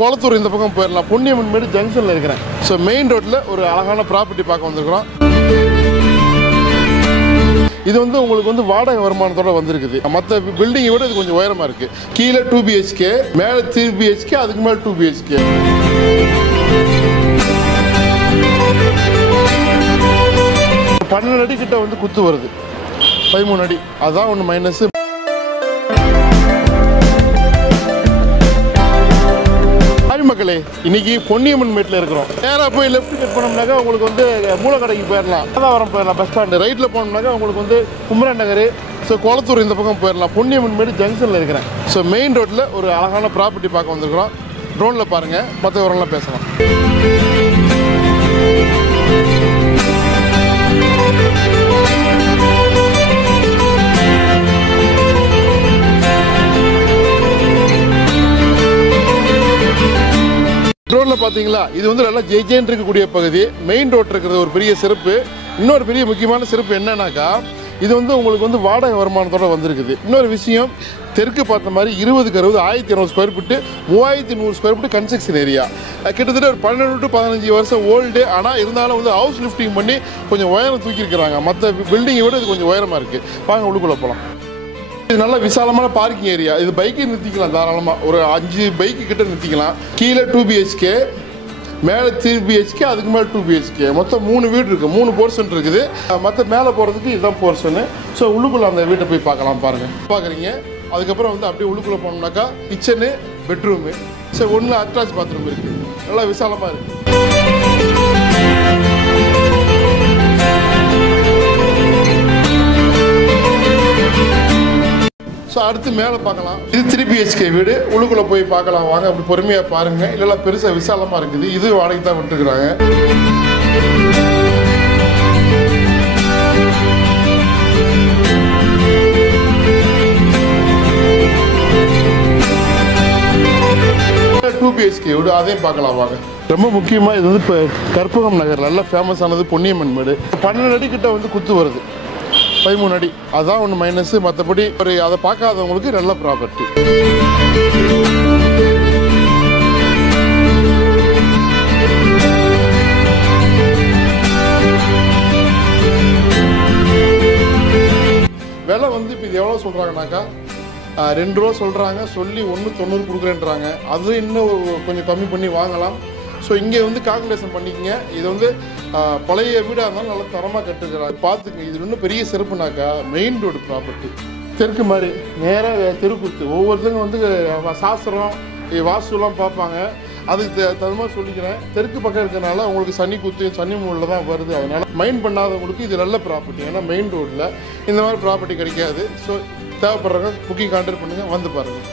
கோலத்தூர் இந்த பக்கம் போயிடலாம். பொன்னியம்மன் மேடு ஜங்ஷனில் இருக்கிறேன். ஸோ மெயின் ரோட்டில் ஒரு அழகான ப்ராப்பர்ட்டி பார்க்க வந்திருக்கிறோம். இது வந்து உங்களுக்கு வந்து வாடகை வருமானத்தோட வந்திருக்குது. மற்ற பில்டிங்கை விட இது கொஞ்சம் உயரமாக இருக்குது. கீழே 2 BHK, மேலே 3 BHK, அதுக்கு மேலே 2 BHK. 12 அடி கிட்ட வந்து குத்து வருது. 13 அடி, அதுதான் ஒன்று மைனஸ். மக்களே, இன்னைக்கு பொன்னியம்மன் மேட்டில் இருக்கிறோம். நேராக போய் லெஃப்ட் கட் பண்ணோம்னாக்கா உங்களுக்கு வந்து மூலக்கடைக்கு போயிடலாம். அதான் போயிடலாம். பஸ் ஸ்டாண்டு ரைட்டில் போனோம்னாக்கா உங்களுக்கு வந்து குமரன் நகர். ஸோ கோலத்தூர் இந்த பக்கம் போயிடலாம். பொன்னியம்மன் மேடு ஜங்ஷனில் இருக்கிறேன். ஸோ மெயின் ரோட்டில் ஒரு அழகான ப்ராப்பர்ட்டி பார்க்க வந்திருக்கிறோம். ட்ரோனில் பாருங்கள், மற்ற விவரம்லாம் பேசலாம். ரோட்டில் பார்த்தீங்களா, இது வந்து நல்லா ஜெய்ஜேன் இருக்கக்கூடிய பகுதி. மெயின் ரோட் இருக்கிறது ஒரு பெரிய சிறப்பு. இன்னொரு பெரிய முக்கியமான சிறப்பு என்னன்னாக்கா, இது வந்து உங்களுக்கு வந்து வாடகை வருமானத்தோடு வந்திருக்குது. இன்னொரு விஷயம், தெற்கு பார்த்த மாதிரி 20க்கு 60 1200 square feet, 3100 square feet construction area. கிட்டத்தட்ட ஒரு 12 to 15 வருஷம் ஓல்டு. ஆனால் இருந்தாலும் வந்து ஹவுஸ் லிஃப்டிங் பண்ணி கொஞ்சம் உயரம் தூக்கியிருக்கிறாங்க. மற்ற பில்டிங்கை விட இது கொஞ்சம் உயரமாக இருக்குது. வாங்க உள்ளுக்குள்ளே போகலாம். இது நல்ல விசாலமான பார்க்கிங் ஏரியா. இது பைக்கை நிறுத்திக்கலாம் தாராளமாக. ஒரு 5 பைக்கு கிட்ட நிறுத்திக்கலாம். கீழே 2 BHK, மேலே 3 BHK, அதுக்கு மேலே 2 BHK. மொத்தம் 3 வீடு இருக்குது. 3 போர்ஷன் இருக்குது. மற்ற மேலே போகிறதுக்கு இதுதான் போர்ஷனு. ஸோ உள்ளுக்குள்ளே அந்த வீட்டை போய் பார்க்கலாம். பாருங்கள், பார்க்குறீங்க. அதுக்கப்புறம் வந்து அப்படியே உள்ளுக்குள்ளே போனோம்னாக்கா கிச்சனு, பெட்ரூமு. ஸோ ஒன்றில் அட்டாச் பாத்ரூம் இருக்குது. நல்லா விசாலமாக இருக்குது. ஸோ அடுத்து மேலே பார்க்கலாம். இது 3 BHK வீடு. உள்ளுக்குள்ளே போய் பார்க்கலாம் வாங்க. அப்படி பொறுமையாக பாருங்கள். இல்லைலாம் பெருசாக விசாலமாக இருக்குது. இது வாடகை தான் விட்டுருக்குறாங்க. BHK வீடு, அதையும் பார்க்கலாம் வாங்க. ரொம்ப முக்கியமாக இது வந்து இப்போ கற்பகம் நகர் நல்ல ஃபேமஸானது பொன்னியம்மன் மேடு. 12 அடி கிட்ட வந்து குத்து வருது. 13 அடி, அதுதான் ஒன்று மைனஸ். மற்றபடி ஒரு அதை பார்க்காதவங்களுக்கு நல்ல ப்ராப்பர்ட்டி. விலை வந்து இப்போ இது எவ்வளோ சொல்கிறாங்கனாக்கா, 2 ரூபா சொல்கிறாங்க. சொல்லி 1.90 கொடுக்குறேன்றாங்க. அது இன்னும் கொஞ்சம் கம்மி பண்ணி வாங்கலாம். ஸோ இங்கே வந்து கால்குலேஷன் பண்ணிக்கங்க. இது வந்து பழைய வீடாக இருந்தாலும் நல்லா தரமாக கட்டுக்கிறாங்க. பார்த்துங்க. இது இன்னும் பெரிய சிறப்புனாக்கா, மெயின் ரோடு ப்ராப்பர்ட்டி. தெற்கு மாதிரி நேராக தெருக்குத்து. ஒவ்வொருத்தங்க வந்து சாஸ்திரம் வாஸ்துலாம் பார்ப்பாங்க. அதுக்கு தகுந்த மாதிரி சொல்லிக்கிறேன். தெற்கு பக்கம் இருக்கிறனால உங்களுக்கு சனி குத்து, சனி மூலில் தான் வருது. அதனால் மைண்ட் பண்ணாதவங்களுக்கு இது நல்ல ப்ராப்பர்ட்டி. ஏன்னா மெயின் ரோட்டில் இந்த மாதிரி ப்ராப்பர்ட்டி கிடைக்காது. ஸோ தேவைப்படுறவங்க புக்கிங் கான்டாக்ட் பண்ணுங்கள், வந்து பாருங்கள்.